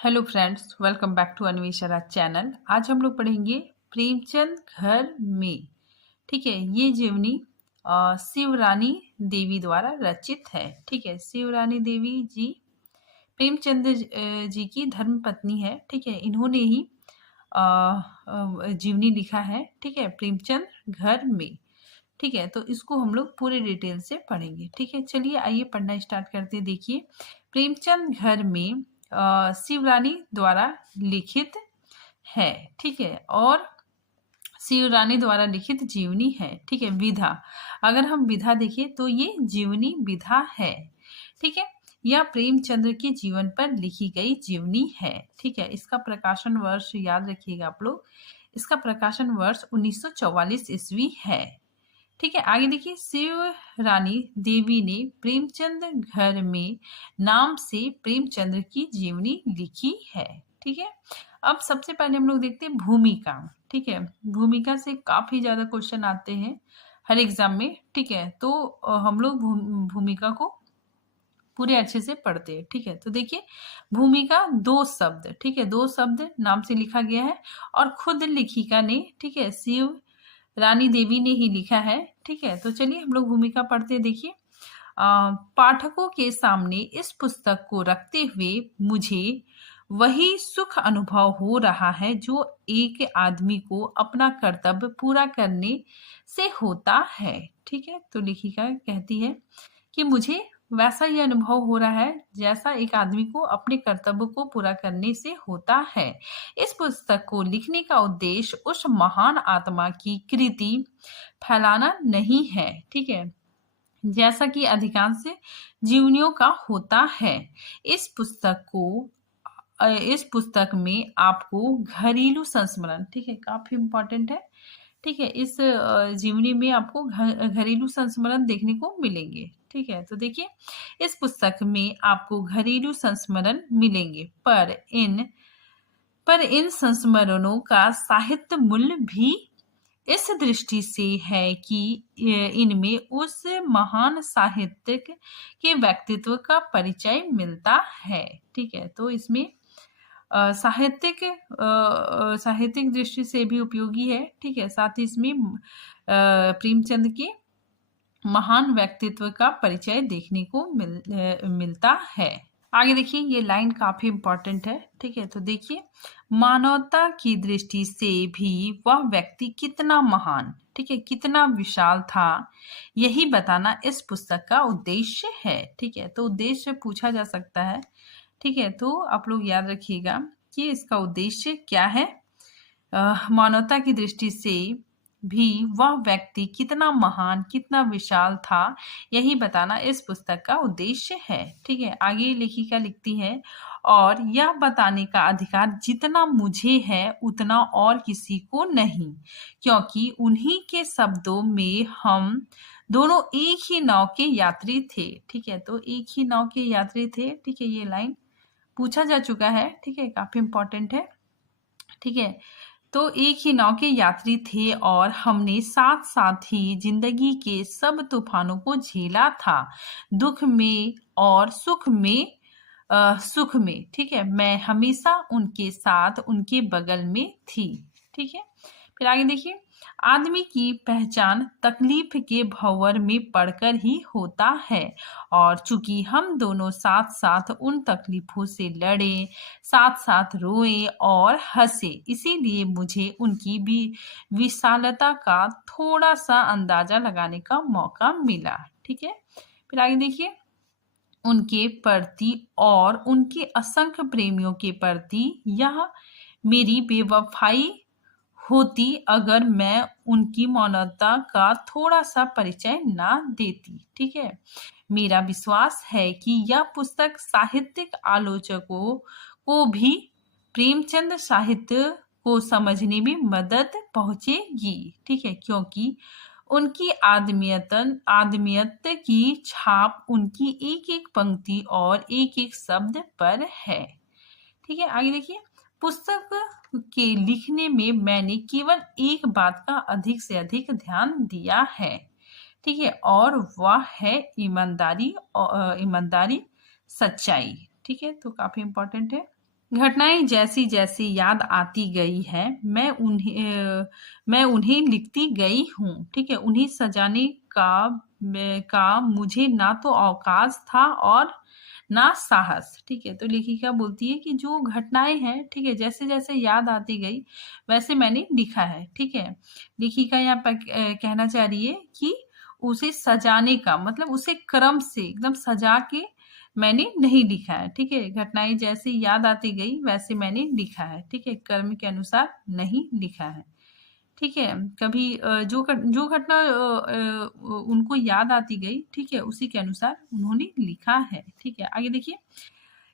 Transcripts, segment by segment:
Hello friends, welcome back to Anvesha channel. आज हम लोग पढ़ेंगे प्रेमचंद घर में। ठीक है, ये जीवनी शिवरानी देवी द्वारा रचित है। ठीक है, शिवरानी देवी जी प्रेमचंद जी की धर्मपत्नी है। ठीक है, इन्होंने ही जीवनी लिखा है। ठीक है, प्रेमचंद घर में। ठीक है, तो इसको हम लोग पूरे डिटेल से पढ़ेंगे। ठीक है, चलिए आइए पढ़ना स्टार्ट करते हैं। देखिए, प्रेमचंद घर में शिवरानी द्वारा लिखित है। ठीक है, और शिवरानी द्वारा लिखित जीवनी है। ठीक है, विधा, अगर हम विधा देखें तो ये जीवनी विधा है। ठीक है, यह प्रेमचंद्र के जीवन पर लिखी गई जीवनी है। ठीक है, इसका प्रकाशन वर्ष याद रखिएगा आप लोग, इसका प्रकाशन वर्ष 1944 ईस्वी है। ठीक है, आगे देखिए, शिवरानी देवी ने प्रेमचंद घर में नाम से प्रेमचंद्र की जीवनी लिखी है। ठीक है, अब सबसे पहले हम लोग देखते हैं भूमिका। ठीक है, भूमिका से काफी ज्यादा क्वेश्चन आते हैं हर एग्जाम में। ठीक है, तो हम लोग भूमिका को पूरे अच्छे से पढ़ते हैं। ठीक है, तो देखिए, भूमिका दो शब्द, ठीक है, दो शब्द नाम से लिखा गया है और खुद लेखिका ने, ठीक है, शिव रानी देवी ने ही लिखा है। ठीक है, तो चलिए हम लोग भूमिका पढ़ते हैं। देखिए, पाठकों के सामने इस पुस्तक को रखते हुए मुझे वही सुख अनुभव हो रहा है जो एक आदमी को अपना कर्तव्य पूरा करने से होता है। ठीक है, तो लेखिका कहती है कि मुझे वैसा ही अनुभव हो रहा है जैसा एक आदमी को अपने कर्तव्य को पूरा करने से होता है। इस पुस्तक को लिखने का उद्देश्य उस महान आत्मा की कृति फैलाना नहीं है। ठीक है, जैसा कि अधिकांश जीवनियों का होता है। इस पुस्तक में आपको घरेलू संस्मरण, ठीक है, काफी इंपॉर्टेंट है। ठीक है, इस जीवनी में आपको घरेलू संस्मरण देखने को मिलेंगे। ठीक है, तो देखिए, इस पुस्तक में आपको घरेलू संस्मरण मिलेंगे, पर इन संस्मरणों का साहित्य मूल्य भी इस दृष्टि से है कि इनमें उस महान साहित्यिक के व्यक्तित्व का परिचय मिलता है। ठीक है, तो इसमें साहित्यिक दृष्टि से भी उपयोगी है। ठीक है, साथ ही इसमें प्रेमचंद के महान व्यक्तित्व का परिचय देखने को मिलता है। आगे देखिए, ये लाइन काफी इंपॉर्टेंट है। ठीक है, तो देखिए, मानवता की दृष्टि से भी वह व्यक्ति कितना महान, ठीक है, कितना विशाल था, यही बताना इस पुस्तक का उद्देश्य है। ठीक है, तो उद्देश्य पूछा जा सकता है। ठीक है, तो आप लोग याद रखिएगा कि इसका उद्देश्य क्या है। मानवता की दृष्टि से भी वह व्यक्ति कितना महान, कितना विशाल था, यही बताना इस पुस्तक का उद्देश्य है। ठीक है, आगे लेखिका लिखती है, और यह बताने का अधिकार जितना मुझे है उतना और किसी को नहीं, क्योंकि उन्हीं के शब्दों में हम दोनों एक ही नाव के यात्री थे। ठीक है, तो एक ही नाव के यात्री थे। ठीक है, ये लाइन पूछा जा चुका है। ठीक है, काफी इंपॉर्टेंट है। ठीक है, तो एक ही नाव के यात्री थे और हमने साथ साथ ही जिंदगी के सब तूफानों को झेला था, दुख में और सुख में। ठीक है, मैं हमेशा उनके साथ, उनके बगल में थी। ठीक है, फिर आगे देखिए, आदमी की पहचान तकलीफ के भंवर में पड़कर ही होता है, और चूंकि हम दोनों साथ साथ उन तकलीफों से लड़े, साथ साथ रोए और हंसे, इसीलिए मुझे उनकी भी विशालता का थोड़ा सा अंदाजा लगाने का मौका मिला। ठीक है, फिर आगे देखिए, उनके प्रति और उनके असंख्य प्रेमियों के प्रति यह मेरी बेवफाई होती अगर मैं उनकी मानवता का थोड़ा सा परिचय ना देती। ठीक है, मेरा विश्वास है कि यह पुस्तक साहित्यिक आलोचकों को भी प्रेमचंद साहित्य को समझने में मदद पहुंचेगी। ठीक है, क्योंकि उनकी आदमियत की छाप उनकी एक एक पंक्ति और एक एक शब्द पर है। ठीक है, आगे देखिए, पुस्तक के लिखने में मैंने केवल एक बात का अधिक से अधिक ध्यान दिया है। ठीक है, और वह है ईमानदारी, सच्चाई। ठीक है, तो काफी इंपॉर्टेंट है। घटनाएं जैसी जैसी याद आती गई है मैं उन्हें लिखती गई हूँ। ठीक है, उन्हें सजाने का मुझे ना तो अवकाश था और ना साहस। ठीक है, तो लेखिका बोलती है कि जो घटनाएं हैं, ठीक है, जैसे जैसे याद आती गई वैसे मैंने लिखा है। ठीक है, लेखिका यहाँ पर कहना चाह रही है कि उसे सजाने का मतलब उसे क्रम से एकदम सजा के मैंने नहीं लिखा है। ठीक है, घटनाएं जैसे याद आती गई वैसे मैंने लिखा है। ठीक है, क्रम के अनुसार नहीं लिखा है। ठीक है, कभी जो घटना उनको याद आती गई, ठीक है, उसी के अनुसार उन्होंने लिखा है। ठीक है, आगे देखिए।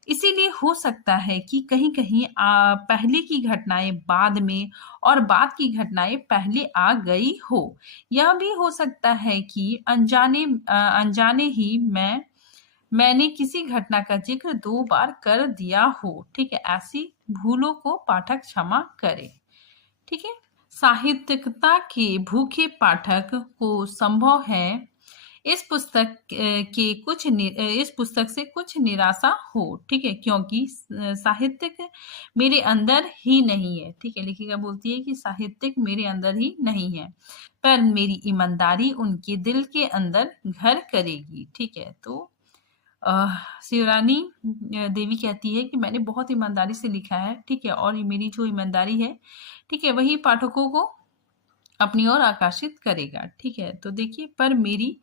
इसीलिए हो सकता है कि कहीं कहीं पहले की घटनाएं बाद में और बाद की घटनाएं पहले आ गई हो। यह भी हो सकता है कि अनजाने ही मैंने किसी घटना का जिक्र 2 बार कर दिया हो। ठीक है, ऐसी भूलों को पाठक क्षमा करे। ठीक है, साहित्यिकता के भूखे पाठक को संभव है इस पुस्तक से कुछ निराशा हो। ठीक है, क्योंकि साहित्यिक मेरे अंदर ही नहीं है। ठीक है, लेखिका बोलती है कि साहित्यिक मेरे अंदर ही नहीं है, पर मेरी ईमानदारी उनके दिल के अंदर घर करेगी। ठीक है, तो शिवरानी देवी कहती है कि मैंने बहुत ईमानदारी से लिखा है। ठीक है, और ये मेरी जो ईमानदारी है, ठीक है, वही पाठकों को अपनी ओर आकर्षित करेगा। ठीक है, तो देखिए, पर मेरी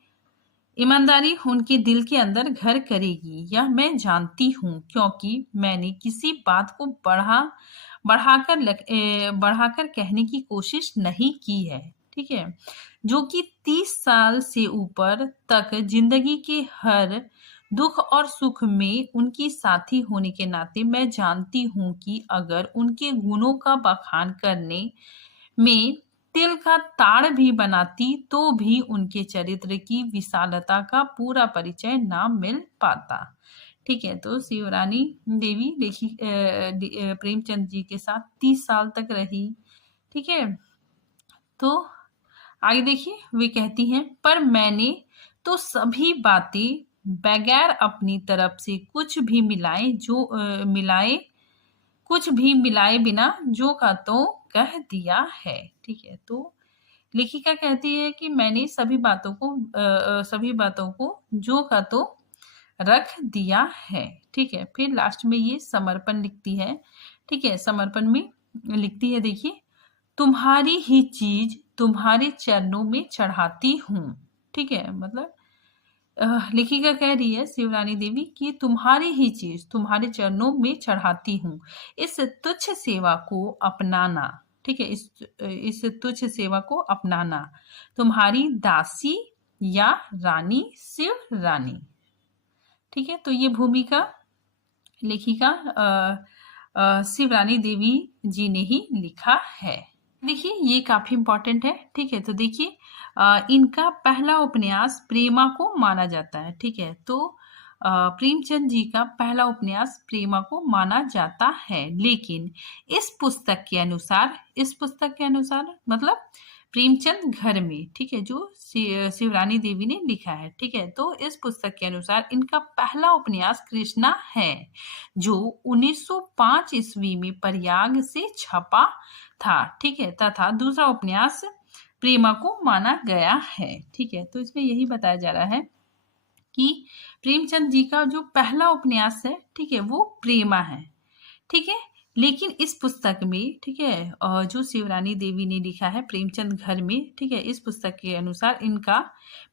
ईमानदारी उनके दिल के अंदर घर करेगी, यह मैं जानती हूँ, क्योंकि मैंने किसी बात को बढ़ाकर कहने की कोशिश नहीं की है। ठीक है, जो कि 30 साल से ऊपर तक जिंदगी के हर दुख और सुख में उनकी साथी होने के नाते मैं जानती हूँ कि अगर उनके गुणों का बखान करने में तिल का ताड़ भी बनाती तो भी उनके चरित्र की विशालता का पूरा परिचय ना मिल पाता। ठीक है, तो शिवरानी देवी प्रेमचंद जी के साथ 30 साल तक रही। ठीक है, तो आगे देखिए, वे कहती हैं, पर मैंने तो सभी बातें बगैर अपनी तरफ से कुछ भी मिलाए बिना जो का तो कह दिया है। ठीक है, तो लेखिका कहती है कि मैंने सभी बातों को जो का तो रख दिया है। ठीक है, फिर लास्ट में ये समर्पण लिखती है। ठीक है, समर्पण में लिखती है, देखिए, तुम्हारी ही चीज तुम्हारे चरणों में चढ़ाती हूँ। ठीक है, मतलब लेखिका कह रही है शिवरानी देवी कि तुम्हारी ही चीज तुम्हारे चरणों में चढ़ाती हूँ, इस तुच्छ सेवा को अपनाना। ठीक है, इस तुच्छ सेवा को अपनाना, तुम्हारी दासी या रानी शिव रानी। ठीक है, तो ये भूमिका लेखिका शिवरानी देवी जी ने ही लिखा है। देखिए, ये काफी इंपॉर्टेंट है। ठीक है, तो देखिए, इनका पहला उपन्यास प्रेमा को माना जाता है। ठीक है, तो प्रेमचंद जी का पहला उपन्यास प्रेमा को माना जाता है, लेकिन इस पुस्तक के अनुसार मतलब प्रेमचंद घर में, ठीक है, जो शिवरानी देवी ने लिखा है। ठीक है, तो इस पुस्तक के अनुसार इनका पहला उपन्यास कृष्णा है, जो 1905 ईस्वी में प्रयाग से छपा था। ठीक है, तथा दूसरा उपन्यास प्रेमा को माना गया है। ठीक है, तो इसमें यही बताया जा रहा है कि प्रेमचंद जी का जो पहला उपन्यास है, ठीक है, वो प्रेमा है। ठीक है, लेकिन इस पुस्तक में, ठीक है, जो शिवरानी देवी ने लिखा है प्रेमचंद घर में, ठीक है, इस पुस्तक के अनुसार इनका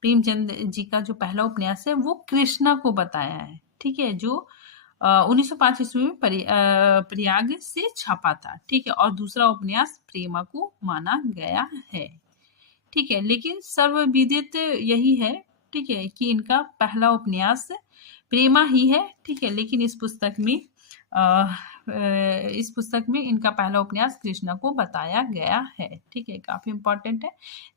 प्रेमचंद जी का जो पहला उपन्यास है वो कृष्णा को बताया है। ठीक है, जो 1905 ईस्वी में प्रयाग से छपा था। ठीक है, और दूसरा उपन्यास प्रेमा को माना गया है। ठीक है, लेकिन सर्वविदित यही है, ठीक है, कि इनका पहला उपन्यास प्रेमा ही है। ठीक है, लेकिन इस पुस्तक में इनका पहला उपन्यास कृष्णा को बताया गया है। ठीक है, काफी इंपॉर्टेंट है।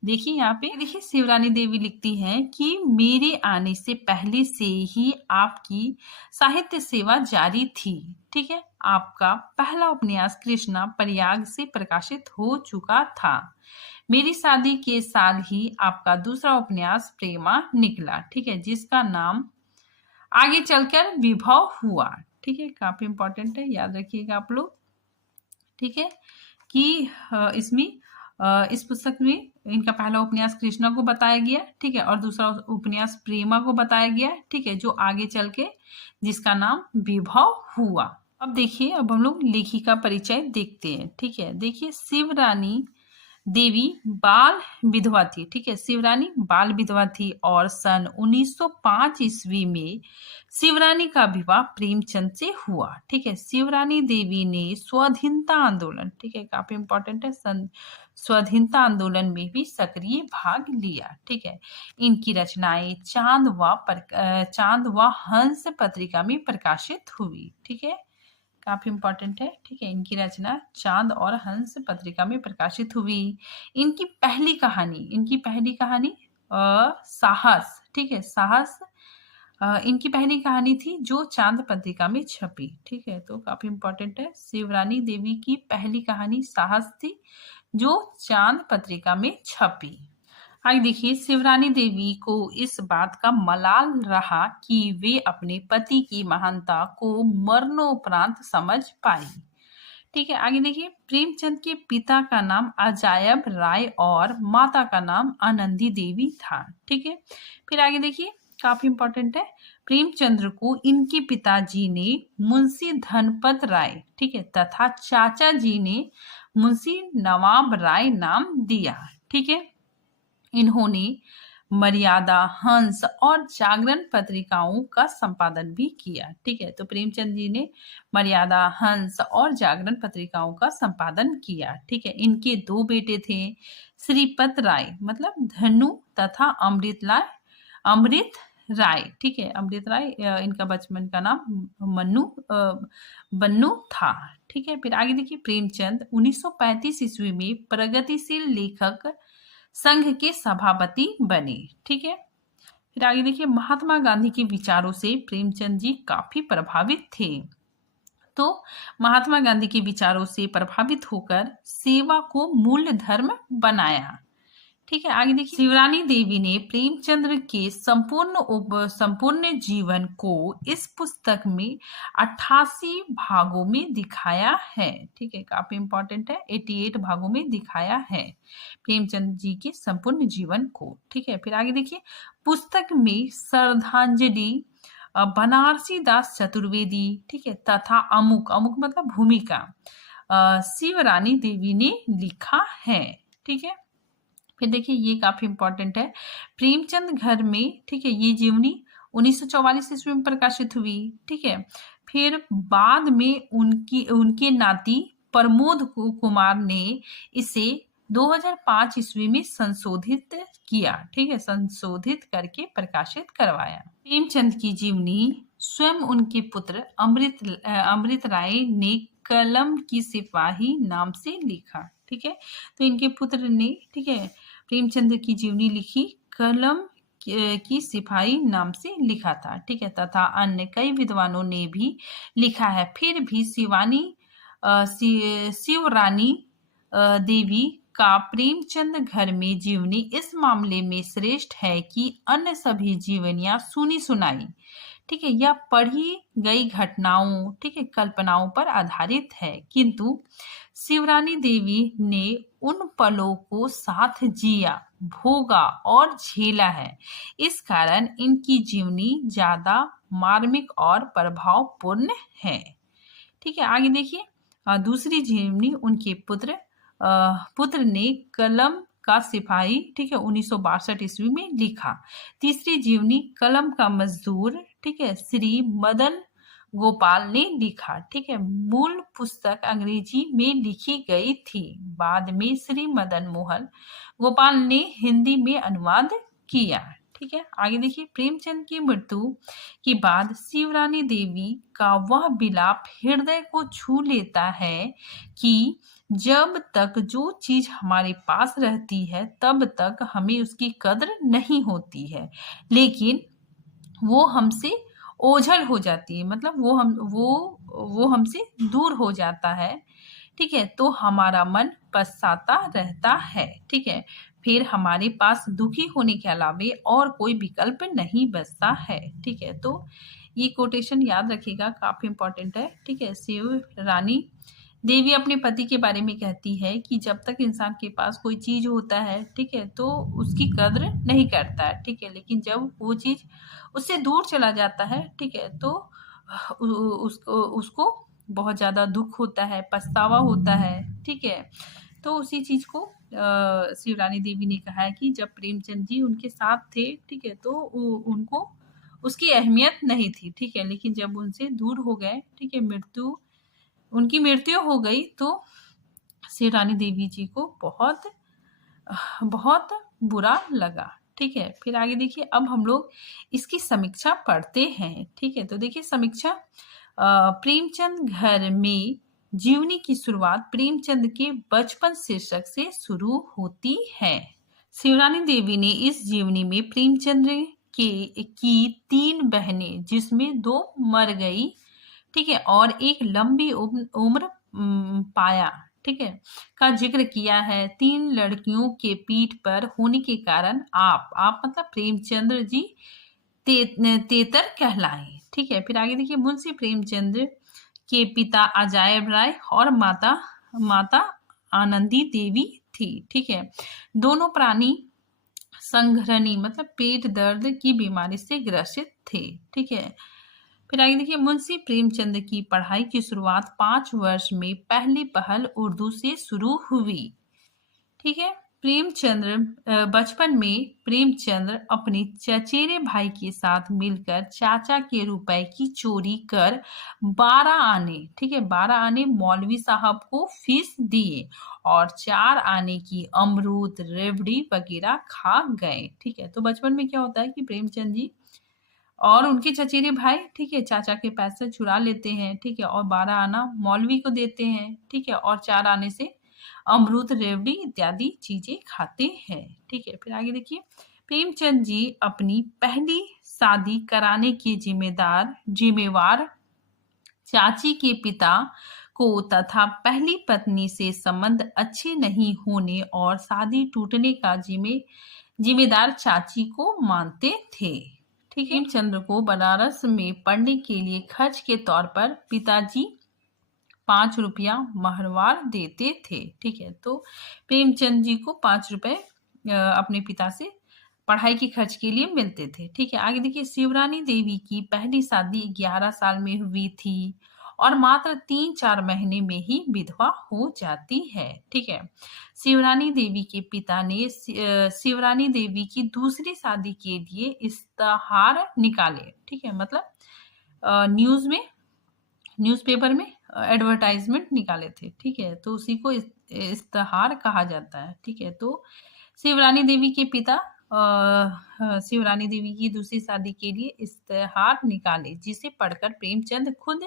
देखिए, यहाँ पे देखिए, शिवरानी देवी लिखती हैं कि मेरे आने से पहले से ही आपकी साहित्य सेवा जारी थी। ठीक है, आपका पहला उपन्यास कृष्णा प्रयाग से प्रकाशित हो चुका था। मेरी शादी के साल ही आपका दूसरा उपन्यास प्रेमा निकला। ठीक है, जिसका नाम आगे चलकर विभव हुआ। ठीक है, काफी इंपॉर्टेंट है, याद रखिएगा आप लोग। ठीक है कि इसमें इस पुस्तक में इनका पहला उपन्यास कृष्णा को बताया गया, ठीक है, और दूसरा उपन्यास प्रेमा को बताया गया, ठीक है, जो आगे चल के जिसका नाम विभव हुआ। अब देखिए, अब हम लोग लेखिका परिचय देखते हैं। ठीक है, देखिए शिवरानी देवी बाल विधवा थी। ठीक है, शिवरानी बाल विधवा थी और सन 1905 ईस्वी में शिवरानी का विवाह प्रेमचंद से हुआ। ठीक है, शिवरानी देवी ने स्वाधीनता आंदोलन, ठीक है, काफी इंपॉर्टेंट है, स्वाधीनता आंदोलन में भी सक्रिय भाग लिया। ठीक है, इनकी रचनाएं चांद व हंस पत्रिका में प्रकाशित हुई। ठीक है, काफी इंपॉर्टेंट है। ठीक है, इनकी रचना चांद और हंस पत्रिका में प्रकाशित हुई। इनकी पहली कहानी साहस, ठीक है, साहस इनकी पहली कहानी थी जो चांद पत्रिका में छपी। ठीक है, तो काफी इंपॉर्टेंट है, शिवरानी देवी की पहली कहानी साहस थी जो चांद पत्रिका में छपी। आगे देखिए, शिवरानी देवी को इस बात का मलाल रहा कि वे अपने पति की महानता को मरणोपरांत समझ पाई। ठीक है, आगे देखिए, प्रेमचंद के पिता का नाम अजायब राय और माता का नाम आनंदी देवी था। ठीक है, फिर आगे देखिए, काफी इंपॉर्टेंट है, प्रेमचंद्र को इनके पिताजी ने मुंशी धनपत राय, ठीक है, तथा चाचा जी ने मुंशी नवाब राय नाम दिया। ठीक है, इन्होंने मर्यादा, हंस और जागरण पत्रिकाओं का संपादन भी किया। ठीक है, तो प्रेमचंद जी ने मर्यादा, हंस और जागरण पत्रिकाओं का संपादन किया। ठीक है, इनके दो बेटे थे, श्रीपत राय मतलब धनु तथा अमृत राय। ठीक है, अमृत राय इनका बचपन का नाम बन्नू था। ठीक है, फिर आगे देखिए, प्रेमचंद 1935 ईस्वी में प्रगतिशील लेखक संघ के सभापति बने। ठीक है, फिर आगे देखिए, महात्मा गांधी के विचारों से प्रेमचंद जी काफी प्रभावित थे। तो महात्मा गांधी के विचारों से प्रभावित होकर सेवा को मूल धर्म बनाया। ठीक है, आगे देखिए, शिवरानी देवी ने प्रेमचंद्र के संपूर्ण जीवन को इस पुस्तक में 88 भागों में दिखाया है। ठीक है, काफी इंपॉर्टेंट है, 88 भागों में दिखाया है प्रेमचंद जी के संपूर्ण जीवन को। ठीक है, फिर आगे देखिए, पुस्तक में श्रद्धांजलि बनारसी दास चतुर्वेदी, ठीक है, तथा अमुक मतलब भूमिका शिवरानी देवी ने लिखा है। ठीक है, फिर देखिए, ये काफी इंपॉर्टेंट है, प्रेमचंद घर में, ठीक है, ये जीवनी 1944 ईस्वी में प्रकाशित हुई। ठीक है, फिर बाद में उनके नाती प्रमोद कुमार ने इसे 2005 ईस्वी में संशोधित किया। ठीक है, संशोधित करके प्रकाशित करवाया। प्रेमचंद की जीवनी स्वयं उनके पुत्र अमृत राय ने कलम की सिपाही नाम से लिखा। ठीक है, तो इनके पुत्र ने, ठीक है, प्रेमचंद की जीवनी लिखी, कलम की सिपाही नाम से लिखा था। ठीक है, तथा अन्य कई विद्वानों ने भी लिखा है। फिर भी शिवरानी देवी का प्रेमचंद घर में जीवनी इस मामले में श्रेष्ठ है कि अन्य सभी जीवनियां सुनी सुनाई, ठीक है, या पढ़ी गई घटनाओं, ठीक है, कल्पनाओं पर आधारित है, किंतु शिवरानी देवी ने उन पलों को साथ जिया, भोगा और झेला है। इस कारण इनकी जीवनी ज्यादा मार्मिक और प्रभावपूर्ण है। ठीक है, आगे देखिए, दूसरी जीवनी उनके पुत्र ने कलम का सिपाही, ठीक है, 1962 ईस्वी में लिखा। तीसरी जीवनी कलम का मजदूर, ठीक है, श्री मदन गोपाल ने लिखा। ठीक है, मूल पुस्तक अंग्रेजी में लिखी गई थी, बाद में श्री मदन मोहन गोपाल ने हिंदी में अनुवाद किया। ठीक है, आगे देखिए, प्रेमचंद की मृत्यु के बाद शिवरानी देवी का वह विलाप हृदय को छू लेता है कि जब तक जो चीज हमारे पास रहती है तब तक हमें उसकी कद्र नहीं होती है, लेकिन वो हमसे ओझल हो जाती है, मतलब वो हमसे दूर हो जाता है। ठीक है, तो हमारा मन पछताता रहता है। ठीक है, फिर हमारे पास दुखी होने के अलावे और कोई विकल्प नहीं बचता है। ठीक है, तो ये कोटेशन याद रखिएगा, काफी इंपॉर्टेंट है, ठीक है। शिवरानी देवी अपने पति के बारे में कहती है कि जब तक इंसान के पास कोई चीज होता है, ठीक है, तो उसकी कद्र नहीं करता है, ठीक है, लेकिन जब वो चीज उससे दूर चला जाता है, ठीक है, तो उसको उसको बहुत ज्यादा दुख होता है, पछतावा होता है, ठीक है। तो उसी चीज को शिवरानी देवी ने कहा है कि जब प्रेमचंद जी उनके साथ थे, ठीक है, तो उनको उसकी अहमियत नहीं थी, ठीक है, लेकिन जब उनसे दूर हो गए, ठीक है, उनकी मृत्यु हो गई, तो शिवरानी देवी जी को बहुत बहुत बुरा लगा, ठीक है। फिर आगे देखिए, अब हम लोग इसकी समीक्षा पढ़ते हैं, ठीक है। तो देखिए समीक्षा, प्रेमचंद घर में जीवनी की शुरुआत प्रेमचंद के बचपन शीर्षक से शुरू होती है। शिवरानी देवी ने इस जीवनी में प्रेमचंद की 3 बहनें, जिसमें 2 मर गई, ठीक है, और एक लंबी उम्र पाया, ठीक है, का जिक्र किया है। 3 लड़कियों के पीठ पर होने के कारण आप मतलब प्रेमचंद्र जी तेतर कहलाए, ठीक है। फिर आगे देखिए, मुंशी प्रेमचंद्र के पिता अजायब राय और माता माता आनंदी देवी थी, ठीक है। दोनों प्राणी संघरणी मतलब पेट दर्द की बीमारी से ग्रसित थे, ठीक है। फिर आगे देखिए, मुंशी प्रेमचंद की पढ़ाई की शुरुआत 5 वर्ष में पहली पहल उर्दू से शुरू हुई, ठीक है। बचपन में प्रेमचंद्र अपने चचेरे भाई के साथ मिलकर चाचा के रुपए की चोरी कर 12 आने, ठीक है, 12 आने मौलवी साहब को फीस दिए और 4 आने की अमरूद रेवड़ी वगैरह खा गए, ठीक है। तो बचपन में क्या होता है कि प्रेमचंद जी और उनके चचेरे भाई, ठीक है, चाचा के पैसे चुरा लेते हैं, ठीक है, और 12 आना मौलवी को देते हैं, ठीक है, और 4 आने से अमरूद रेवड़ी इत्यादि चीजें खाते हैं, ठीक है। फिर आगे देखिए, प्रेमचंद जी अपनी पहली शादी कराने के जिम्मेवार चाची के पिता को तथा पहली पत्नी से संबंध अच्छे नहीं होने और शादी टूटने का जिम्मेदार चाची को मानते थे, ठीक है। प्रेमचंद्र को बनारस में पढ़ने के लिए खर्च के तौर पर पिताजी 5 रुपया महरवार देते थे, ठीक है। तो प्रेमचंद जी को 5 रुपए अपने पिता से पढ़ाई के खर्च के लिए मिलते थे, ठीक है। आगे देखिए, शिवरानी देवी की पहली शादी 11 साल में हुई थी और मात्र 3-4 महीने में ही विधवा हो जाती है, ठीक है। शिवरानी देवी के पिता ने शिवरानी देवी की दूसरी शादी के लिए इश्तहार निकाले, ठीक है, मतलब न्यूज़पेपर में एडवर्टाइजमेंट निकाले थे, ठीक है, तो उसी को इश्तहार कहा जाता है, ठीक है। तो शिवरानी देवी के पिता शिवरानी देवी की दूसरी शादी के लिए इश्तहार निकाले, जिसे पढ़कर प्रेमचंद खुद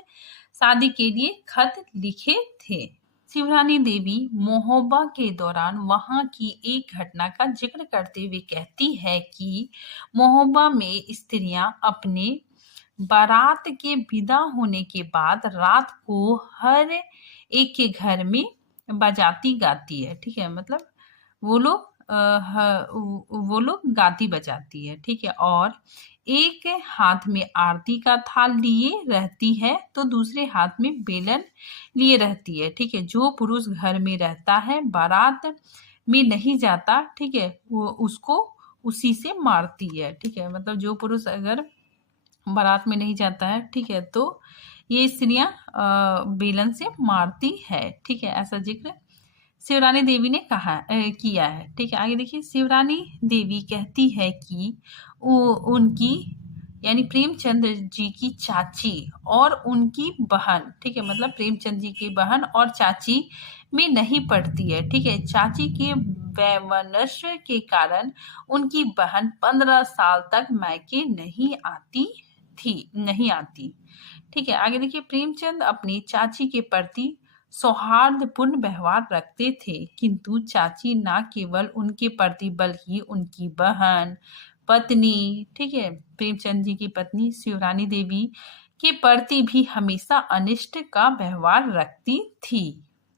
शादी के लिए खत लिखे थे। शिवरानी देवी महोबा के दौरान वहां की एक घटना का जिक्र करते हुए कहती है कि महोबा में स्त्रियां अपने बारात के विदा होने के बाद रात को हर एक के घर में बजाती गाती है, ठीक है, मतलब वो लोग गाती बजाती है, ठीक है, और एक हाथ में आरती का थाल लिए रहती है तो दूसरे हाथ में बेलन लिए रहती है, ठीक है। जो पुरुष घर में रहता है बारात में नहीं जाता, ठीक है, वो उसको उसी से मारती है, ठीक है, मतलब जो पुरुष अगर बारात में नहीं जाता है, ठीक है, तो ये स्त्रियां बेलन से मारती है, ठीक है, ऐसा जिक्र शिवरानी देवी ने किया है, ठीक है। आगे देखिए, शिवरानी देवी कहती है कि उनकी यानी प्रेमचंद जी की चाची और उनकी बहन, ठीक है, मतलब प्रेमचंद जी की बहन और चाची में नहीं पड़ती है, ठीक है। चाची के वैमनस्य के कारण उनकी बहन 15 साल तक मायके नहीं आती, ठीक है। आगे देखिए, प्रेमचंद अपनी चाची के प्रति सौहार्दपूर्ण व्यवहार रखते थे, किंतु चाची न केवल उनके प्रति बल्कि उनकी बहन, पत्नी, ठीक है, प्रेमचंद जी की पत्नी शिवरानी देवी के प्रति भी हमेशा अनिष्ट का व्यवहार रखती थी।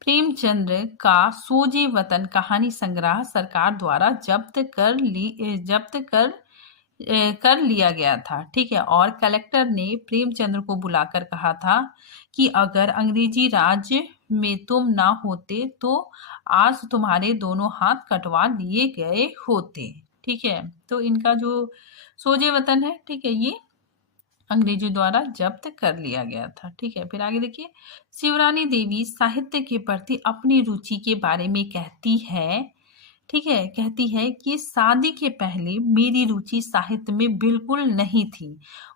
प्रेमचंद्र का सोजे वतन कहानी संग्रह सरकार द्वारा जब्त कर कर लिया गया था, ठीक है। और कलेक्टर ने प्रेमचंद्र को बुलाकर कहा था कि अगर अंग्रेजी राज में तुम ना होते तो आज तुम्हारे दोनों हाथ कटवा लिए गए होते, ठीक है। तो इनका जो सोजे वतन है, ठीक है, ये अंग्रेजों द्वारा जब्त कर लिया गया था, ठीक है। फिर आगे देखिए, शिवरानी देवी साहित्य के प्रति अपनी रुचि के बारे में कहती है, ठीक है, कहती है कि शादी के पहले मेरी रुचि साहित्य में बिल्कुल नहीं थी।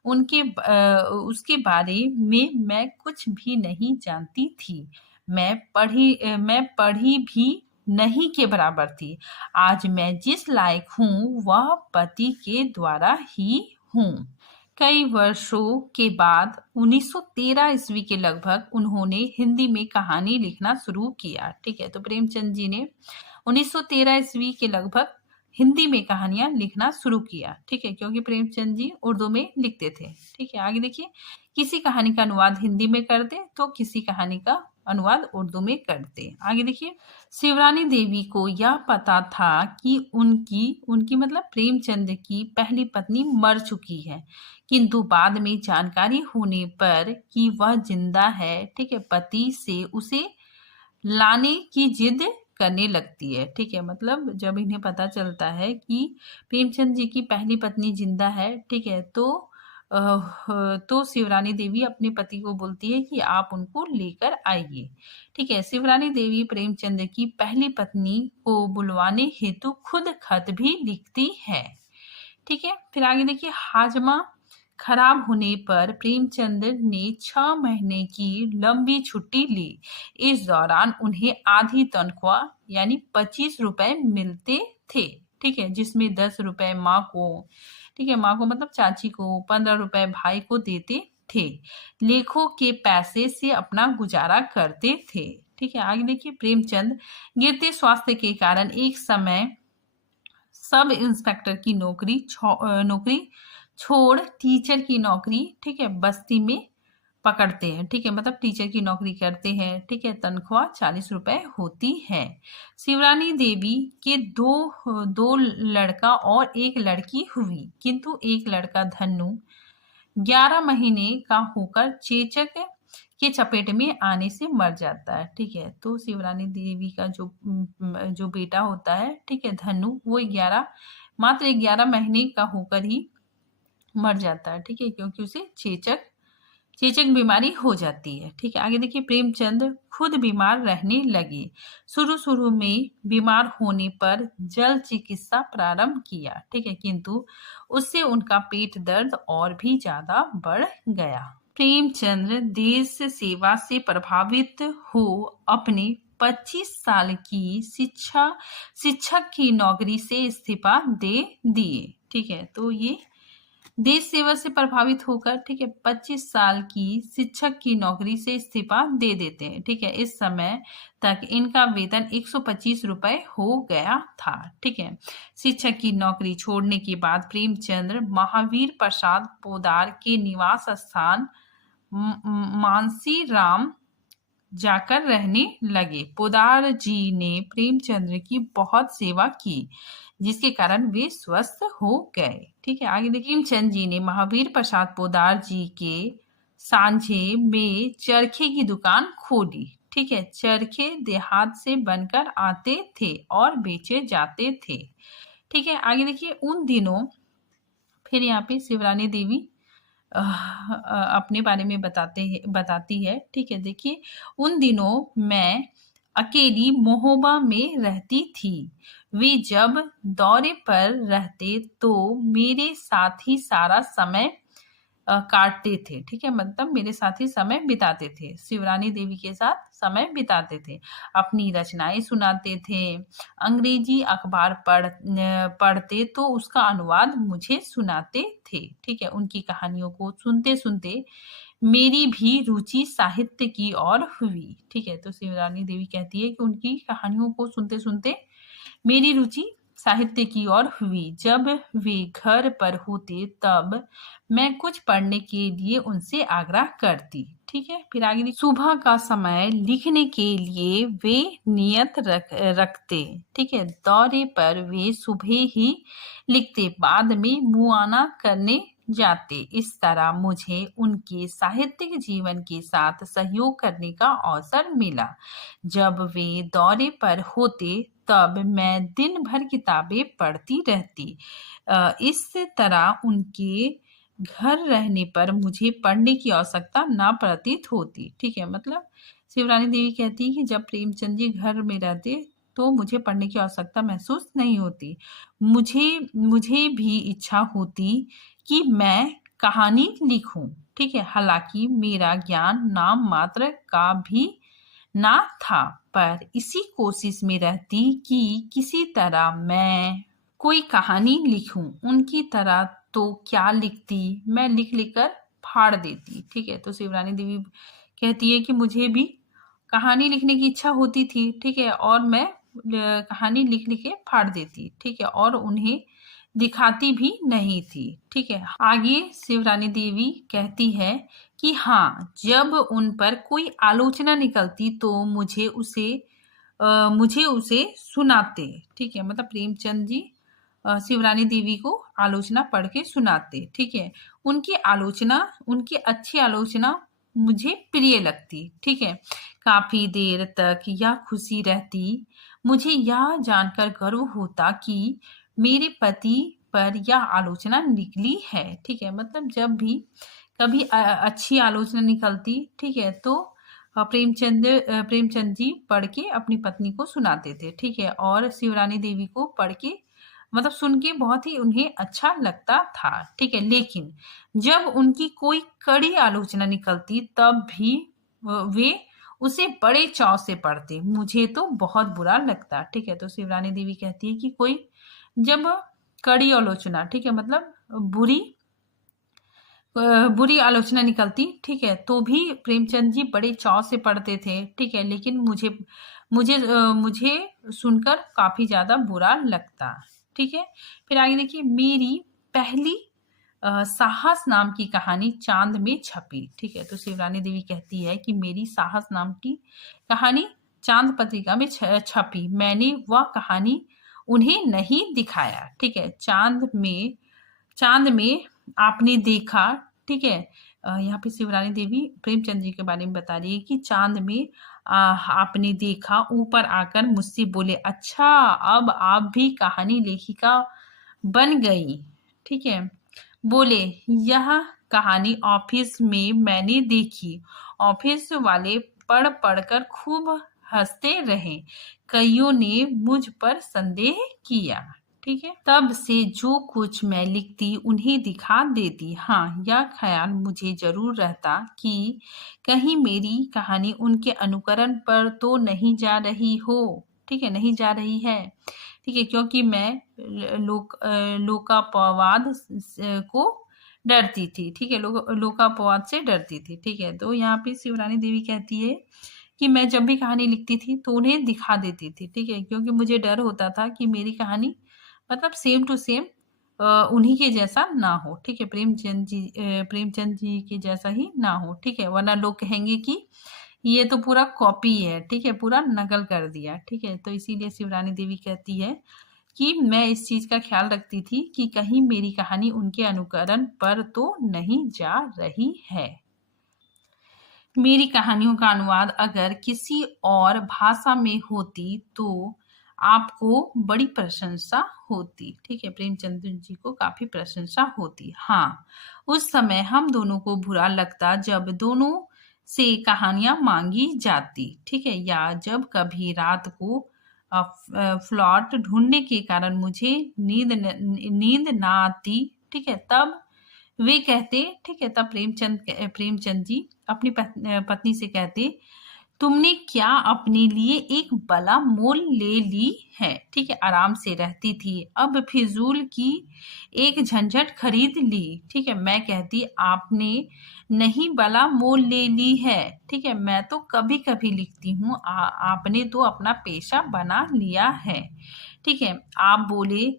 उसके बारे में मैं कुछ भी नहीं जानती थी। मैं पढ़ी भी नहीं के बराबर थी। आज मैं जिस लायक हूँ वह पति के द्वारा ही हूँ। कई वर्षों के बाद 1913 ईस्वी के लगभग उन्होंने हिंदी में कहानी लिखना शुरू किया, ठीक है। तो प्रेमचंद जी ने 1913 ईस्वी के लगभग हिंदी में कहानियां लिखना शुरू किया, ठीक है, क्योंकि प्रेमचंद जी उर्दू में लिखते थे, ठीक है। आगे देखिए, किसी कहानी का अनुवाद हिंदी में करते तो किसी कहानी का अनुवाद उर्दू में करते। आगे देखिए, शिवरानी देवी को यह पता था कि उनकी मतलब प्रेमचंद की पहली पत्नी मर चुकी है, किंतु बाद में जानकारी होने पर कि वह जिंदा है, ठीक है, पति से उसे लाने की जिद करने लगती है, ठीक है। मतलब जब इन्हें पता चलता है कि प्रेमचंद जी की पहली पत्नी जिंदा है, ठीक है, तो शिवरानी देवी अपने पति को बोलती है कि आप उनको लेकर आइए, ठीक है। शिवरानी देवी प्रेमचंद की पहली पत्नी को बुलवाने हेतु खुद खत भी लिखती है, ठीक है। फिर आगे देखिए, हाजमा खराब होने पर प्रेमचंद ने 6 महीने की लंबी छुट्टी ली। इस दौरान उन्हें आधी तनख्वाह यानी 25 रुपए मिलते थे, ठीक है, जिसमें 10 रुपए माँ को, ठीक है, माँ को मतलब चाची को, 15 रुपए भाई को देते थे। लेखों के पैसे से अपना गुजारा करते थे, ठीक है। आगे देखिए, प्रेमचंद गिरते स्वास्थ्य के कारण एक समय सब इंस्पेक्टर की नौकरी छोड़ टीचर की नौकरी, ठीक है, बस्ती में पकड़ते हैं, ठीक है, मतलब टीचर की नौकरी करते हैं, ठीक है। तनख्वाह 40 रुपए होती है। शिवरानी देवी के दो लड़का और एक लड़की हुई, किंतु एक लड़का धन्नु 11 महीने का होकर चेचक के चपेट में आने से मर जाता है, ठीक है। तो शिवरानी देवी का जो बेटा होता है, ठीक है, धनु, वो मात्र 11 महीने का होकर ही मर जाता है, ठीक है, क्योंकि उसे चेचक बीमारी हो जाती है, ठीक है। आगे देखिए, प्रेमचंद खुद बीमार रहने लगे। शुरू में बीमार होने पर जल चिकित्सा प्रारंभ किया, ठीक है, किंतु उससे उनका पेट दर्द और भी ज्यादा बढ़ गया। प्रेमचंद देश सेवा से प्रभावित हो अपने 25 साल की शिक्षक की नौकरी से इस्तीफा दे दिए, ठीक है। तो ये देश सेवा से प्रभावित होकर, ठीक है, 25 साल की शिक्षक की नौकरी से इस्तीफा दे देते हैं, ठीक है। इस समय तक इनका वेतन 125 रुपए हो गया था, ठीक है। शिक्षक की नौकरी छोड़ने के बाद प्रेमचंद्र महावीर प्रसाद पोदार के निवास स्थान मानसी राम जाकर रहने लगे। पोदार जी ने प्रेमचंद्र की बहुत सेवा की, जिसके कारण वे स्वस्थ हो गए, ठीक है। आगे देखिए, प्रेमचंद जी ने महावीर प्रसाद पोदार जी के सांझे में चरखे की दुकान खोली, ठीक है। चरखे देहात से बनकर आते थे और बेचे जाते थे, ठीक है। आगे देखिए, उन दिनों फिर यहाँ पे शिवरानी देवी अपने बारे में बताती है, ठीक है। देखिए, उन दिनों मैं अकेली महोबा में रहती थी। वे जब दौरे पर रहते तो मेरे साथ ही सारा समय काटते थे, ठीक है, मतलब मेरे साथ ही समय बिताते थे, शिवरानी देवी के साथ समय बिताते थे, अपनी रचनाएं सुनाते थे, अंग्रेजी अखबार पढ़ते तो उसका अनुवाद मुझे सुनाते थे, ठीक है। उनकी कहानियों को सुनते सुनते मेरी भी रुचि साहित्य की ओर हुई, ठीक है। तो शिवरानी देवी कहती है कि उनकी कहानियों को सुनते सुनते मेरी रुचि साहित्य की ओर हुई। जब वे घर पर होते तब मैं कुछ पढ़ने के लिए उनसे आग्रह करती, ठीक ठीक है। फिर आगे सुबह का समय लिखने के लिए वे नियत रखते। ठीक है, दौरे पर वे सुबह ही लिखते, बाद में मुआना करने जाते। इस तरह मुझे उनके साहित्यिक जीवन के साथ सहयोग करने का अवसर मिला। जब वे दौरे पर होते तब मैं दिन भर किताबें पढ़ती रहती। इस तरह उनके घर रहने पर मुझे पढ़ने की आवश्यकता ना प्रतीत होती। ठीक है, मतलब शिवरानी देवी कहती है कि जब प्रेमचंद जी घर में रहते तो मुझे पढ़ने की आवश्यकता महसूस नहीं होती। मुझे मुझे भी इच्छा होती कि मैं कहानी लिखूं। ठीक है, हालांकि मेरा ज्ञान नाम मात्र का भी ना था, पर इसी कोशिश में रहती कि किसी तरह मैं कोई कहानी लिखूं। उनकी तरह तो क्या लिखती, मैं लिख लिख कर फाड़ देती। ठीक है, तो शिवरानी देवी कहती है कि मुझे भी कहानी लिखने की इच्छा होती थी। ठीक है, और मैं कहानी लिख लिख के फाड़ देती। ठीक है, और उन्हें दिखाती भी नहीं थी। ठीक है, आगे शिवरानी देवी कहती है कि हाँ, जब उन पर कोई आलोचना निकलती तो मुझे उसे सुनाते। ठीक है, मतलब प्रेमचंद जी शिवरानी देवी को आलोचना पढ़ के सुनाते। ठीक है, उनकी अच्छी आलोचना मुझे प्रिय लगती। ठीक है, काफी देर तक यह खुशी रहती। मुझे यह जानकर गर्व होता कि मेरे पति पर यह आलोचना निकली है। ठीक है, मतलब जब भी कभी अच्छी आलोचना निकलती, ठीक है, तो प्रेमचंद जी पढ़ के अपनी पत्नी को सुनाते थे। ठीक है, और शिवरानी देवी को पढ़ के मतलब सुन के बहुत ही उन्हें अच्छा लगता था। ठीक है, लेकिन जब उनकी कोई कड़ी आलोचना निकलती तब भी वे उसे बड़े चाव से पढ़ते। मुझे तो बहुत बुरा लगता। ठीक है, तो शिवरानी देवी कहती है कि कोई जब कड़ी आलोचना, ठीक है, मतलब बुरी आलोचना निकलती, ठीक है, तो भी प्रेमचंद जी बड़े चाव से पढ़ते थे। ठीक है, लेकिन मुझे सुनकर काफी ज्यादा बुरा लगता। ठीक है, फिर आगे देखिए, मेरी पहली साहस नाम की कहानी चांद में छपी। ठीक है, तो शिवरानी देवी कहती है कि मेरी साहस नाम की कहानी चांद पत्रिका में छपी। मैंने वह कहानी उन्हें नहीं दिखाया। ठीक है, चांद में आपने देखा। ठीक है, यहाँ पे शिवरानी देवी प्रेमचंद जी के बारे में बता रही है कि चांद में आपने देखा, ऊपर आकर मुझसे बोले, अच्छा अब आप भी कहानी लेखिका बन गई। ठीक है, बोले यह कहानी ऑफिस में मैंने देखी। ऑफिस वाले पढ़ पढ़कर खूब हंसते रहे। कईयों ने मुझ पर संदेह किया। ठीक है, तब से जो कुछ मैं लिखती उन्हें दिखा देती। हाँ, यह ख्याल मुझे जरूर रहता कि कहीं मेरी कहानी उनके अनुकरण पर तो नहीं जा रही हो। ठीक है, नहीं जा रही है। ठीक है, क्योंकि मैं लोकापवाद को डरती थी। ठीक है, लोकापवाद से डरती थी। ठीक है, तो यहाँ पे शिवरानी देवी कहती है कि मैं जब भी कहानी लिखती थी तो उन्हें दिखा देती थी। ठीक है, क्योंकि मुझे डर होता था कि मेरी कहानी मतलब सेम टू सेम उन्हीं के जैसा ना हो। ठीक है, प्रेमचंद जी के जैसा ही ना हो। ठीक है, वरना लोग कहेंगे कि ये तो पूरा कॉपी है। ठीक है, पूरा नकल कर दिया। ठीक है, तो इसीलिए शिवरानी देवी कहती है कि मैं इस चीज का ख्याल रखती थी कि कहीं मेरी कहानी उनके अनुकरण पर तो नहीं जा रही है। मेरी कहानियों का अनुवाद अगर किसी और भाषा में होती तो आपको बड़ी प्रशंसा होती। ठीक है, प्रेमचंद जी को काफी प्रशंसा होती। हाँ, उस समय हम दोनों को बुरा लगता जब दोनों से कहानियां मांगी जाती। ठीक है, या जब कभी रात को फ्लॉट ढूंढने के कारण मुझे नींद ना आती। ठीक है, तब वे कहते। ठीक है, तब प्रेमचंद जी अपनी पत्नी से कहते, तुमने क्या अपने लिए एक बला मोल ले ली है। ठीक है, आराम से रहती थी, अब फिजूल की एक झंझट खरीद ली। ठीक है, मैं कहती, आपने नहीं बला मोल ले ली है। ठीक है, मैं तो कभी कभी लिखती हूँ, आपने तो अपना पेशा बना लिया है। ठीक है, आप बोले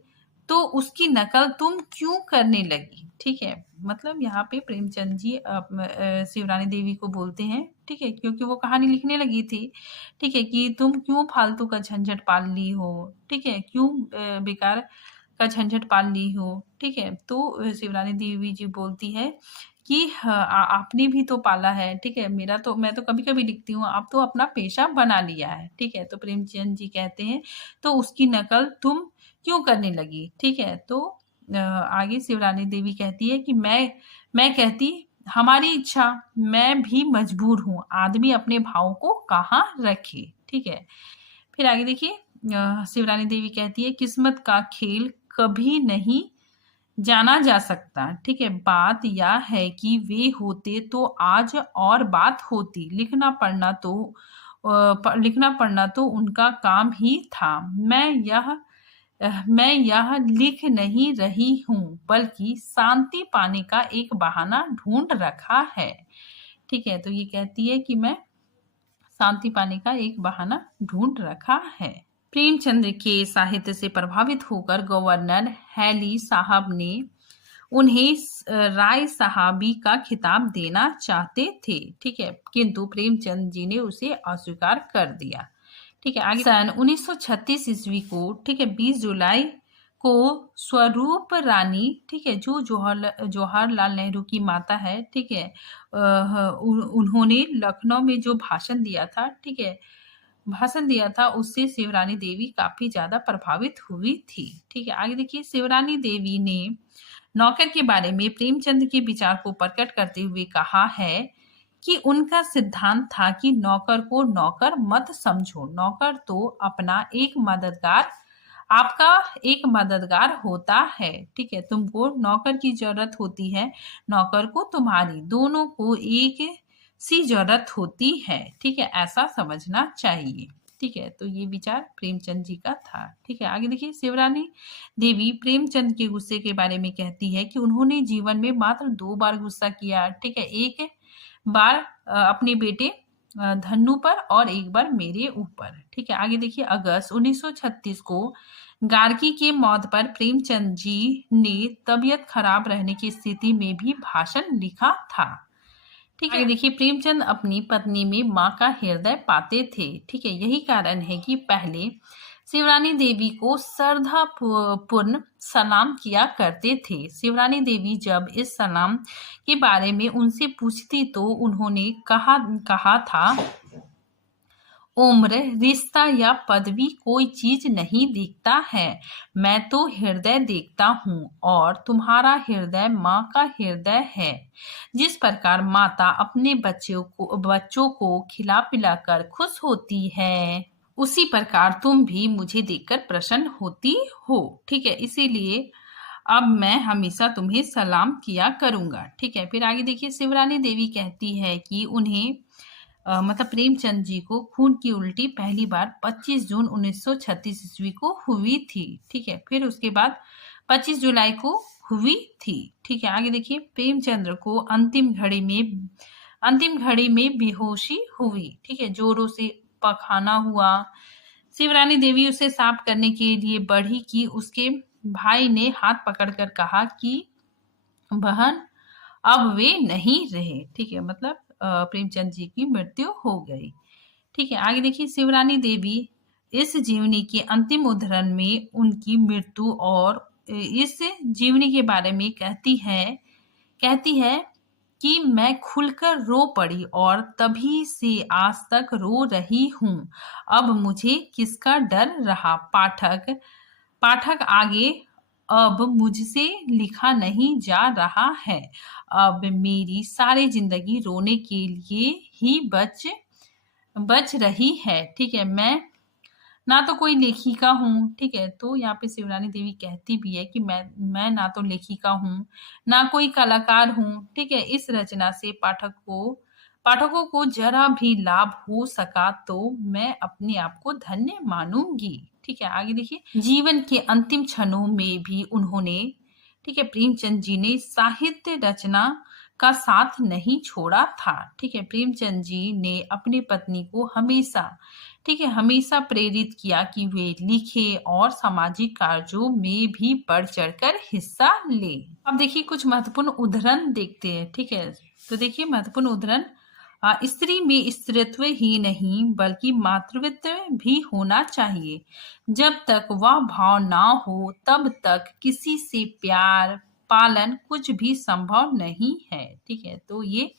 तो उसकी नकल तुम क्यों करने लगी। ठीक है। मतलब यहाँ पे प्रेमचंद जी शिवरानी देवी को बोलते हैं, ठीक है, क्योंकि वो कहानी लिखने लगी थी, ठीक है, कि तुम क्यों फालतू का झंझट पाल ली हो, ठीक है, क्यों बेकार का झंझट पाल ली हो, ठीक है। तो शिवरानी देवी जी बोलती है कि आपने भी तो पाला है, ठीक है, मैं तो कभी कभी लिखती हूँ, आप तो अपना पेशा बना लिया है, ठीक है। तो प्रेमचंद जी कहते हैं तो उसकी नकल तुम क्यों करने लगी, ठीक है। तो आगे शिवरानी देवी कहती है कि मैं कहती हमारी इच्छा, मैं भी मजबूर हूँ, आदमी अपने भाव को कहाँ रखे, ठीक है। फिर आगे देखिए शिवरानी देवी कहती है किस्मत का खेल कभी नहीं जाना जा सकता, ठीक है। बात यह है कि वे होते तो आज और बात होती, लिखना पढ़ना तो उनका काम ही था। मैं यह लिख नहीं रही हूँ, बल्कि शांति पाने का एक बहाना ढूंढ रखा है, ठीक है। तो ये कहती है कि मैं शांति पाने का एक बहाना ढूंढ रखा है। प्रेमचंद के साहित्य से प्रभावित होकर गवर्नर हैली साहब ने उन्हें राय साहबी का खिताब देना चाहते थे, ठीक है, किंतु प्रेमचंद जी ने उसे अस्वीकार कर दिया, ठीक है। आगे सन 1936 ईस्वी को, ठीक है, 20 जुलाई को स्वरूप रानी, ठीक है, जो जवाहरलाल नेहरू की माता है, ठीक है, उन्होंने लखनऊ में जो भाषण दिया था, उससे शिवरानी देवी काफी ज्यादा प्रभावित हुई थी, ठीक है। आगे देखिए शिवरानी देवी ने नौकर के बारे में प्रेमचंद के विचार को प्रकट करते हुए कहा है कि उनका सिद्धांत था कि नौकर को नौकर मत समझो, नौकर तो आपका एक मददगार होता है, ठीक है। तुमको नौकर की जरूरत होती है, नौकर को तुम्हारी, दोनों को एक सी जरूरत होती है, ठीक है, ऐसा समझना चाहिए, ठीक है। तो ये विचार प्रेमचंद जी का था, ठीक है। आगे देखिए शिवरानी देवी प्रेमचंद के गुस्से के बारे में कहती है कि उन्होंने जीवन में मात्र 2 बार गुस्सा किया, ठीक है, एक बार अपने बेटे धन्नू पर और एक बार मेरे ऊपर, ठीक है। आगे देखिए अगस्त 1936 को गार्गी के मौत पर प्रेमचंद जी ने तबीयत खराब रहने की स्थिति में भी भाषण लिखा था, ठीक है। देखिए प्रेमचंद अपनी पत्नी में माँ का हृदय पाते थे, ठीक है। यही कारण है कि पहले शिवरानी देवी को श्रद्धापूर्ण सलाम किया करते थे। शिवरानी देवी जब इस सलाम के बारे में उनसे पूछती तो उन्होंने कहा था उम्र, रिश्ता या पदवी कोई चीज नहीं दिखता है, मैं तो हृदय देखता हूँ, और तुम्हारा हृदय माँ का हृदय है। जिस प्रकार माता अपने बच्चों को खिला पिलाकर खुश होती है, उसी प्रकार तुम भी मुझे देखकर प्रसन्न होती हो, ठीक है। इसीलिए अब मैं हमेशा तुम्हें सलाम किया करूंगा, ठीक है। फिर आगे देखिए शिवरानी देवी कहती है कि उन्हें मतलब प्रेमचंद जी को खून की उल्टी पहली बार 25 जून 1936 ईस्वी को हुई थी, ठीक है। फिर उसके बाद 25 जुलाई को हुई थी, ठीक है। आगे देखिए प्रेमचंद्र को अंतिम घड़ी में बेहोशी हुई, ठीक है, जोरों से पखाना हुआ। शिवरानी देवी उसे साफ करने के लिए बढ़ी कि उसके भाई ने हाथ पकड़कर कहा कि बहन अब वे नहीं रहे, ठीक है, मतलब प्रेमचंद जी की मृत्यु हो गई, ठीक है। आगे देखिए शिवरानी देवी इस जीवनी के अंतिम उद्धरण में उनकी मृत्यु और इस जीवनी के बारे में कहती है कि मैं खुलकर रो पड़ी और तभी से आज तक रो रही हूँ, अब मुझे किसका डर रहा। पाठक आगे अब मुझसे लिखा नहीं जा रहा है, अब मेरी सारी जिंदगी रोने के लिए ही बच रही है, ठीक है। मैं ना तो कोई लेखिका हूँ, ठीक है। तो यहाँ पे शिवरानी देवी कहती भी है कि मैं ना तो लेखिका हूँ, ना कोई कलाकार हूँ, ठीक है। इस रचना से पाठकों को जरा भी लाभ हो सका तो मैं अपने आप को धन्य मानूंगी, ठीक है। आगे देखिए जीवन के अंतिम क्षणों में भी उन्होंने, ठीक है, प्रेमचंद जी ने साहित्य रचना का साथ नहीं छोड़ा था। ठीक है, प्रेमचंद जी ने अपनी पत्नी को हमेशा, ठीक है, हमेशा प्रेरित किया कि वे लिखे और सामाजिक कार्यों में भी बढ़ चढ़कर हिस्सा ले। अब देखिए कुछ महत्वपूर्ण उदाहरण देखते हैं। ठीक है, तो देखिए महत्वपूर्ण उदाहरण, स्त्री में स्त्रीत्व ही नहीं बल्कि मातृत्व भी होना चाहिए। जब तक वह भाव ना हो तब तक किसी से प्यार पालन कुछ भी संभव नहीं है। ठीक है, तो ये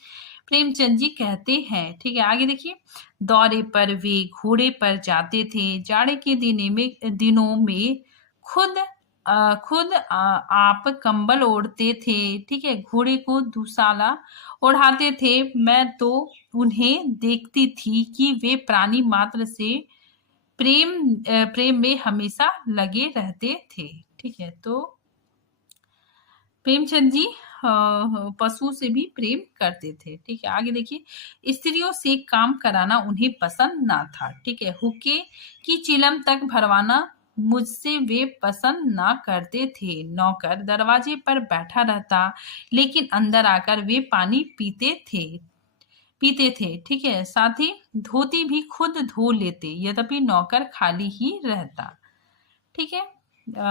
प्रेमचंद जी कहते हैं। ठीक है, आगे देखिए, दौरे पर वे घोड़े पर जाते थे। जाड़े के दिनों में खुद आप कंबल ओढ़ते थे। ठीक है, घोड़े को दुशाला ओढ़ाते थे। मैं तो उन्हें देखती थी कि वे प्राणी मात्र से प्रेम में हमेशा लगे रहते थे। ठीक है, तो प्रेमचंद जी पशु से भी प्रेम करते थे। ठीक है, आगे देखिए, स्त्रियों से काम कराना उन्हें पसंद ना था। ठीक है, हुक्के की चिलम तक भरवाना मुझसे वे पसंद ना करते थे। नौकर दरवाजे पर बैठा रहता लेकिन अंदर आकर वे पानी पीते थे। ठीक है, साथ ही धोती भी खुद धो लेते यद्यपि नौकर खाली ही रहता। ठीक है,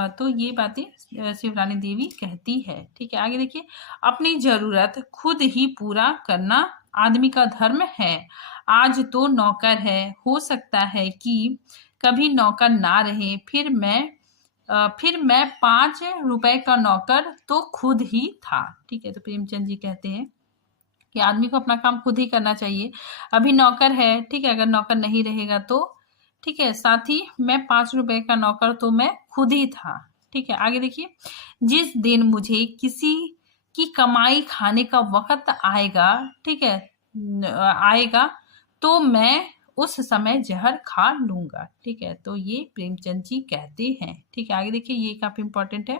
तो ये बातें शिवरानी देवी कहती है। ठीक है, आगे देखिए, अपनी जरूरत खुद ही पूरा करना आदमी का धर्म है। आज तो नौकर है, हो सकता है कि कभी नौकर ना रहे, फिर मैं 5 रुपए का नौकर तो खुद ही था। ठीक है, तो प्रेमचंद जी कहते हैं कि आदमी को अपना काम खुद ही करना चाहिए। अभी नौकर है, ठीक है, अगर नौकर नहीं रहेगा तो, ठीक है, साथ ही मैं 5 रुपए का नौकर तो मैं खुद ही था। ठीक है, आगे देखिए, जिस दिन मुझे किसी की कमाई खाने का वक्त आएगा, ठीक है, आएगा तो मैं उस समय जहर खा लूंगा। ठीक है, तो ये प्रेमचंद जी कहते हैं। ठीक है, आगे देखिए, ये काफी इंपॉर्टेंट है।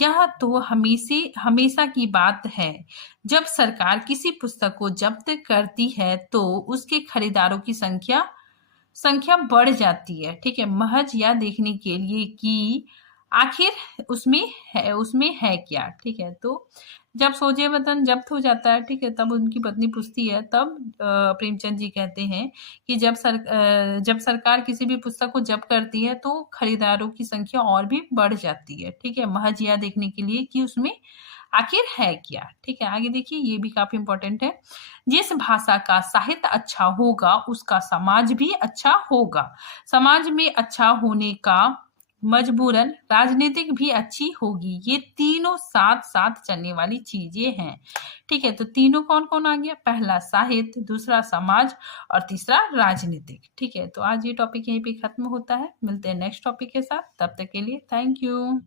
यह तो हमेशा की बात है। जब सरकार किसी पुस्तक को जब्त करती है तो उसके खरीदारों की संख्या बढ़ जाती है। ठीक है, महज यह देखने के लिए कि आखिर उसमें है क्या। ठीक है, तो जब सोजे वतन जब्त हो जाता है, ठीक है, तब उनकी पत्नी पूछती है, तब प्रेमचंद जी कहते हैं कि जब सरकार किसी भी पुस्तक को जब्त करती है तो खरीदारों की संख्या और भी बढ़ जाती है। ठीक है, महज यह देखने के लिए कि उसमें आखिर है क्या। ठीक है, आगे देखिए, ये भी काफी इंपॉर्टेंट है। जिस भाषा का साहित्य अच्छा होगा उसका समाज भी अच्छा होगा। समाज में अच्छा होने का मजबूरन राजनीतिक भी अच्छी होगी। ये तीनों साथ साथ चलने वाली चीजें हैं। ठीक है, तो तीनों कौन कौन आ गया? पहला साहित्य, दूसरा समाज और तीसरा राजनीतिक। ठीक है, तो आज ये टॉपिक यहीं पे खत्म होता है। मिलते हैं नेक्स्ट टॉपिक के साथ, तब तक के लिए थैंक यू।